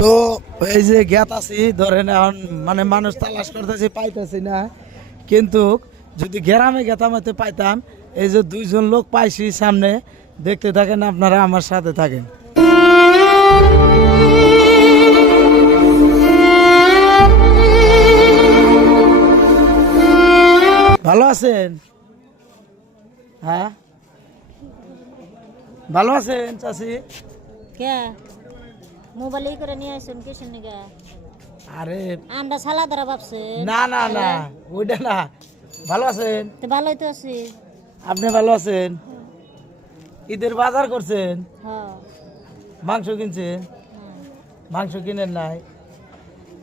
তো এই যে জ্ঞাত আছি ধরেন এখন মানে মানুষ তালাশ করতেছি পাইতেছি না, কিন্তু যদি গ্রামে গেতাম হয়তো পাইতাম। এই যে দুইজন লোক পাইছি সামনে, দেখতে থাকেন আপনারা, আমার সাথে থাকেন। ভালো আছেন? হ্যাঁ ভালো আছেন চাচি? কে মোবাইল করে নিয়ে আসুন কিসের নিকে? আরে আমরা সালা ধরা ভাবছে না না না, ওইটা না। ভালো আছেন? তো ভালোই তো আছি। আপনি ভালো আছেন? ঈদের বাজার করছেন? হ্যাঁ মাংস কিনছেন? মাংস কিনেন নাই?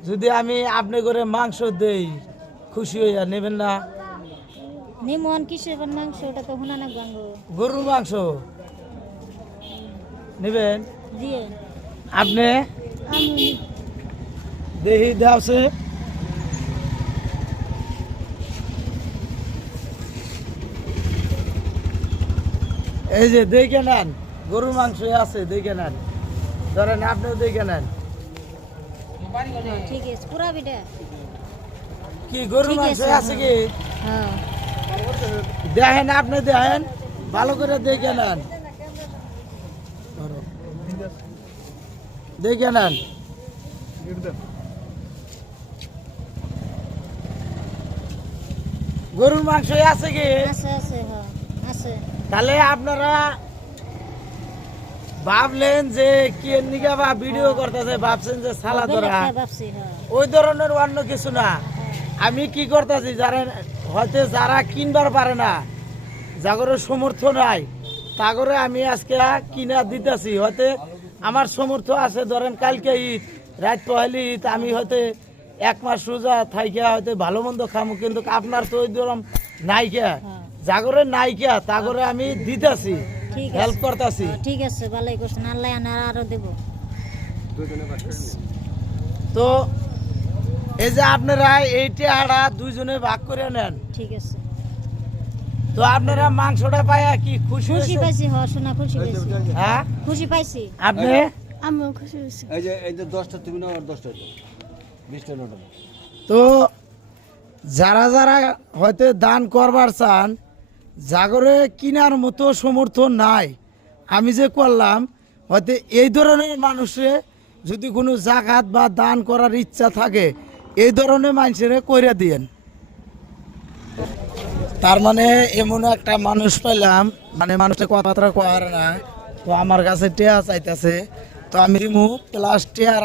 যদি আমি আপনি করে মাংস দেই খুশি হইয়া নেবেন না? নিমন কিসের মাংস ওটা তো হুনা না গাঙ্গ গরুর মাংস নেবেন? দিয়ে আপনি আমি দেহি দেওয়াছে এই যে দেখে নেন, গরুর মাংস আছে, দেখে নেন। ধরেন আপনিও দেখে নেন। ঠিক আছে পুরা বিটা। কি গরুর ঠিক মাংস আছে, আছে কি? হ্যাঁ দেখেন, আপনি দেখেন, ভালো করে দেখে নেন, দেখে নেন। গরুর মাংস আছে কি? আছে আছে হ্যাঁ আছে। তাহলে আপনারা ভাবলেন যে কি এর নিগা বা ভিডিও করতেছে, ভাবছেন যে সালা ধরা, ভাবছি হ্যাঁ ওই ধরনের অন্য কিছু না। আমি কি করতেছি জানেন, হয়তো যারা কিনবার পারে না, যাগরের সমর্থ নাই, তাগরে আমি আজকে কিনা দিতেছি। হয়তো আমার সমর্থ আছে, ধরেন কালকে ঈদ, রাত পহেলি ঈদ, আমি হয়তো এক মাস রোজা থাইকা হয়তো ভালো মন্দ খামু, কিন্তু আপনার তো ওই ধরম নাইকা, জাগরে নাইকা, তাগরে আমি দিতেছি, ঠিক আছে হেল্প করতেছি। ঠিক আছে ভালোই করছেন, আল্লাহ আনার আরো দেবো। তো এই যে আপনারা এই টেহারা দুইজনে ভাগ করে নেন। ঠিক আছে তো আপনারা মাংসটা পাইয়া কি খুশি খুশি হয়েছে? পাইছি হ শোনা খুশি পাইছি হ্যাঁ খুশি পাইছি। আপনি? আমিও খুশি হয়েছি। এই যে 10টা তুমি না, আর 10টা 20টা নোট। তো যারা যারা হয়তো দান করবার চান, জাগরে কিনার মতো সমর্থন নাই, আমি যে করলাম, হয়তো এই ধরনের মানুষে যদি কোনো জাকাত বা দান করার ইচ্ছা থাকে, এই ধরনের মানুষের কইরা দিয়েন। তার মানে এমন একটা মানুষ পেলাম, মানে মানুষের কথাবার্তা কয়ার না, তো আমার কাছে টেয়া চাইতেছে, তো আমি প্লাস টেয়ার